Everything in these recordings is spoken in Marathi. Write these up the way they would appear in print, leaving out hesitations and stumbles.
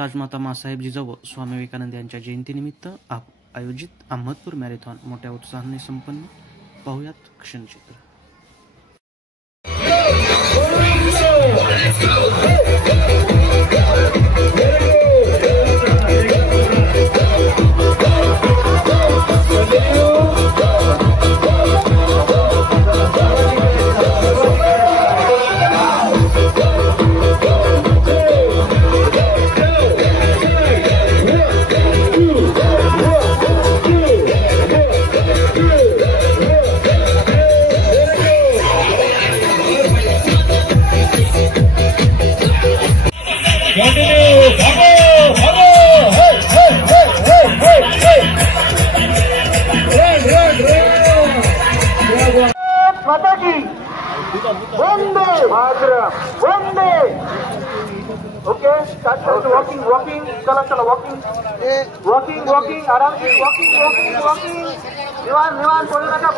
राजमाता मासाहेब जिजाऊ स्वामी विवेकानंद यांच्या जयंतीनिमित्त आयोजित अहमदपूर मॅरेथॉन मोठ्या उत्साहाने संपन्न. पाहुयात क्षणचित्र. ओके स्टार्ट करतो. वॉकिंग वॉकिंग चला चला वॉकिंग वॉकिंग वॉकिंग आराम से वॉकिंग वॉकिंग वॉकिंग निवान निवान बोलू नका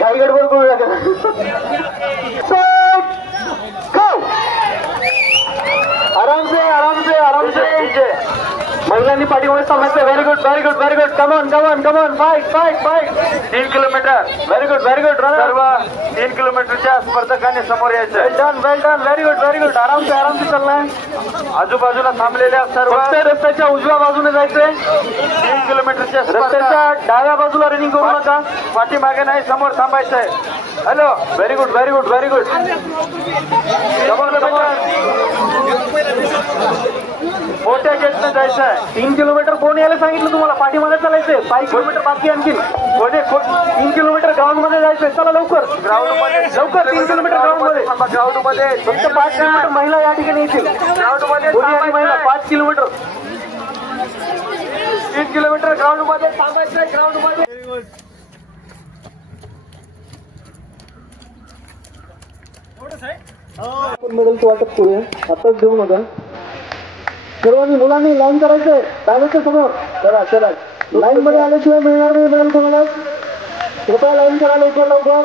गाड़ी गड़बड़ को आराम से आराम से आराम से महिलांनी पाठीमुळे समजते. Very good very good very good. Come on come on come on fight fight fight. 3 kilometre. Very good सर्व 3 किलोमीटरच्या स्पर्धकांनी समोर यायचं. वेल डन व्हेरी गुड. आराम से चलना है. आजूबाजूला थांबलेल्या सर्व रस्त्याच्या उजव्या बाजूने जायचंय. 3 किलोमीटरच्या रस्त्याच्या डाव्या बाजूला रनिंग करू नका. पाठीमागे नाही समोर थांबायचंय. हॅलो व्हेरी गुड मोठ्या गेटनं जायचं आहे. 3 किलोमीटर कोण यायला सांगितलं तुम्हाला? पाठीमध्ये चालायचंय. 5 किलोमीटर बाकी आणखी 3 किलोमीटर ग्राउंड मध्ये जायचंय. चला लवकर ग्राउंड मध्ये लवकर 3 किलोमीटर ग्राउंड मध्ये फक्त 5 किलोमीटर महिला या ठिकाणी येतील. ग्राउंड मध्ये महिला 5 किलोमीटर 3 किलोमीटर ग्राउंड मध्ये थांबायचंय. ग्राउंड मध्ये आपण मेडलचं वाटप करूया. आताच देऊ नका. सर्वांनी मुलांनी लाईन करायचंय. डायरेक्ट समोर चला लाईन मध्ये आल्याशिवाय मिळणार नाही मेडल कोणाला. कृपया लाईन करा लवकर.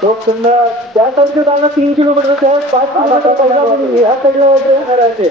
खूप सुंदर. त्या साईडचे जागा 3 किलोमीटरचे आहेत. 5 किलोमीटर ह्या साईडला राहायचे.